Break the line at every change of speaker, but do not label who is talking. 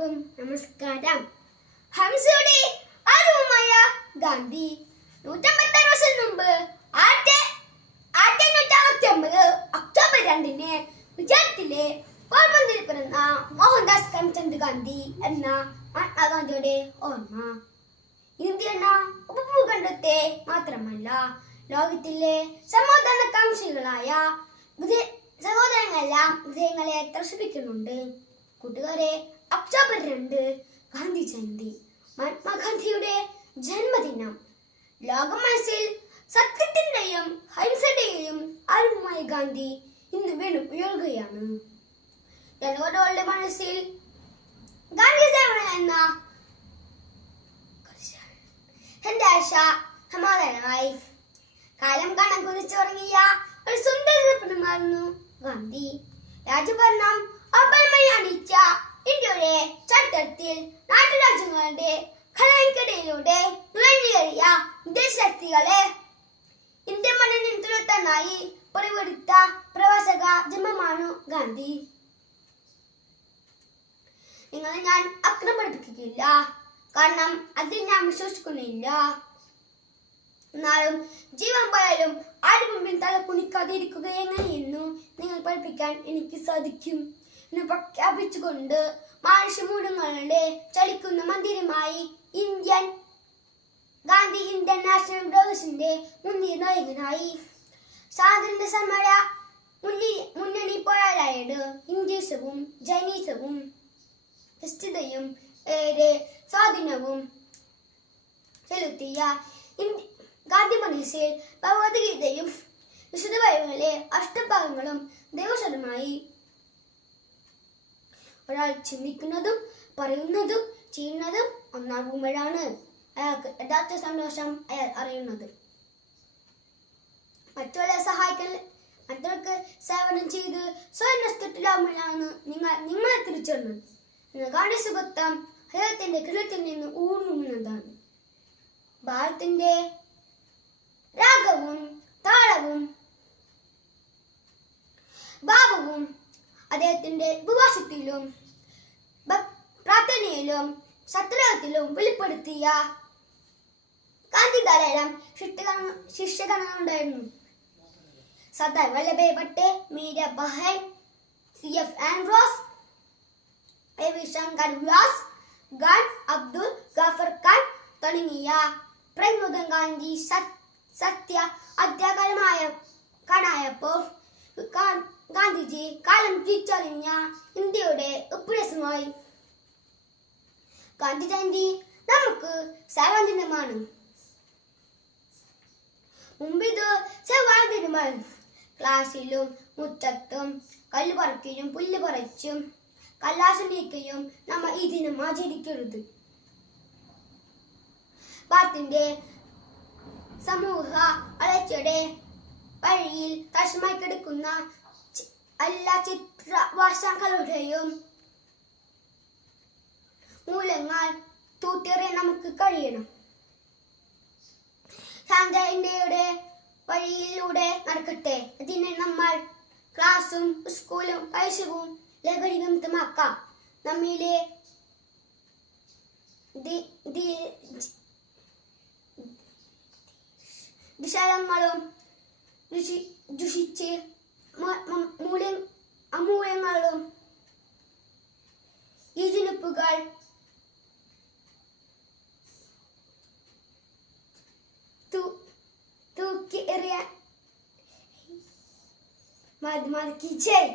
എല്ലാവർക്കും നമസ്കാരം. ഹംസയുടെ അറിവുമായ ഗാന്ധി. നൂറ്റമ്പത്താറ് വർഷം മുമ്പ് ആയിരത്തി ആയിരത്തി എണ്ണൂറ്റി അറുപത്തി ഒക്ടോബർ രണ്ടിന് ഗുജറാത്തിലെ പോർബന്ദറിൽ പിറന്ന മോഹൻദാസ് കരംചന്ദ് ഗാന്ധി എന്ന മഹാത്മാഗാന്ധിയുടെ ഓർമ്മ. ഇന്ത്യ എന്ന ഉപഭൂഖണ്ഡത്തെ മാത്രമല്ല ലോകത്തിലെ സമാധാനകാംക്ഷികളായ സഹോദരങ്ങളെല്ലാം ഹൃദയങ്ങളെ ത്രസിപ്പിക്കുന്നുണ്ട്. കൂട്ടുകാരെ ഒക്ടോബർ രണ്ട് ഗാന്ധി ജയന്തി മഹാത്മാഗാന്ധിയുടെ ജന്മദിനം. ലോക മനസ്സിൽ സത്യത്തിന്റെയും അഹിംസയുടെയും ആരുമായി ഗാന്ധി ഇന്ന് വീണ്ടും ഉയർകുകയാണ് ജനങ്ങളുടെ മനസ്സിൽ ഗാന്ധി എന്ന എന്റെ ആശ സമാധാനമായി. കാലം കാണാൻ കുതിച്ചുറങ്ങിയ ഒരു സുന്ദര സ്വപ്നമായിരുന്നു ഗാന്ധി. രാജഭരണം അപരമായി ഇന്ത്യയുടെ ചരിത്രത്തിൽ നാട്ടുരാജ്യങ്ങളുടെ ഘടനയ്ക്കിടയിലൂടെ നുഴഞ്ഞുകയറിയ വിദേശ ശക്തികളെ ഇന്ത്യൻ മണ്ണിൽ തുരത്താനായി പുറപ്പെടുത്ത പ്രവാസക ജന്മമാണു ഗാന്ധി. നിങ്ങളെ ഞാൻ അക്രമപ്പെടുപ്പിക്കില്ല കാരണം അതിൽ ഞാൻ വിശ്വസിക്കുന്നില്ല. എന്നാലും ജീവൻ പോയാലും ആരും മുമ്പിൽ തല കുണിക്കാതിരിക്കുക എങ്ങനെയെന്നു നിങ്ങൾ പഠിപ്പിക്കാൻ എനിക്ക് സാധിക്കും. പ്രഖ്യാപിച്ചുകൊണ്ട് മാനുഷ്യമൂടങ്ങളുടെ ചലിക്കുന്ന മന്ദിരമായി ഇന്ത്യൻ ഗാന്ധി ഇന്ത്യൻ നാഷണൽ കോൺഗ്രസിന്റെ മുന്നിൽ നായകനായി. സ്വാതന്ത്ര്യ സമര മുന്നി മുന്നണി പോരാളിയുടെ ഹിന്ദുസവും ജൈനീസവും സ്ഥിതയും ഏറെ സ്വാധീനവും ചെലുത്തിയ ഗാന്ധി മനസ്സിൽ ഭഗവത്ഗീതയും വിശുദ്ധ ബൈബിളിലെ അഷ്ടഭാഗങ്ങളും ദൈവശതമായി ഒരാൾ ചിന്തിക്കുന്നതും പറയുന്നതും ചെയ്യുന്നതും ഒന്നാകുമ്പോഴാണ് അയാൾക്ക് യഥാർത്ഥ സന്തോഷം അയാൾ അറിയുന്നത്. മറ്റുള്ള സഹായിക്കൽ മറ്റവർക്ക് സേവനം ചെയ്ത് സ്വയം നഷ്ടത്തിലാകുമ്പോഴാണ് നിങ്ങൾ നിങ്ങളെ തിരിച്ചറിഞ്ഞത്. നിങ്ങൾ ഗാന്ധി സുഖത്വം അദ്ദേഹത്തിന്റെ ഹൃദയത്തിൽ നിന്ന് ഊർന്നുന്നതാണ് ഭാരത്തിന്റെ രാഗവും അദ്ദേഹത്തിന്റെ ഉപവാസത്തിലും പ്രാർത്ഥനയിലും സത്രത്തിലും വെളിപ്പെടുത്തിയ ഗാന്ധി ധാരാളം ശിഷ്യഗണങ്ങളുണ്ടായിരുന്നു Sardar Vallabhbhai Patel Meera Behn C F Andrews Ravi Shankar Vyas Khan Abdul Ghaffar Khan തുടങ്ങിയ പ്രമുഖ ഗാന്ധി സത്യ അത്യാകരമായ കാണായപ്പോൾ ഗാന്ധിജി കാലം തിരിച്ചറിഞ്ഞ ഇന്ത്യയുടെ ഉപ്രസമായി ഗാന്ധി ജയന്തി നമുക്ക് സേവാദിനമാണ് മുമ്പിത് സേവാദിനമാണ് ക്ലാസ്സിലും മുറ്റത്തും കല്ല് പറിക്കലും പുല്ല് പറിച്ചും നീക്കുകയും നമ്മൾ ഈ ദിനം ആചരിക്കരുത്. ഭാരത്തിന്റെ സമൂഹ വളർച്ചയുടെ വഴിയിൽ കഷമായി കിടക്കുന്ന എല്ലാ ചിത്രവാസങ്ങളുടെയും മൂലങ്ങൾ തൂത്തെറിയാൻ നമുക്ക് കഴിയണം ശാന്ത ഇന്ത്യയുടെ വഴിയിലൂടെ നടക്കട്ടെ അതിന് നമ്മൾ ക്ലാസും സ്കൂളും പൈസവും ലഹരി വിമുക്തമാക്കാം നമ്മിലെ വിശാലങ്ങളും ദുഷി- ദുഷിച്ച് മൂല്യ അമൂല്യങ്ങളും ഇരുപ്പുകൾ തൂക്കി എറിയാൻ മതി മതി ജയ്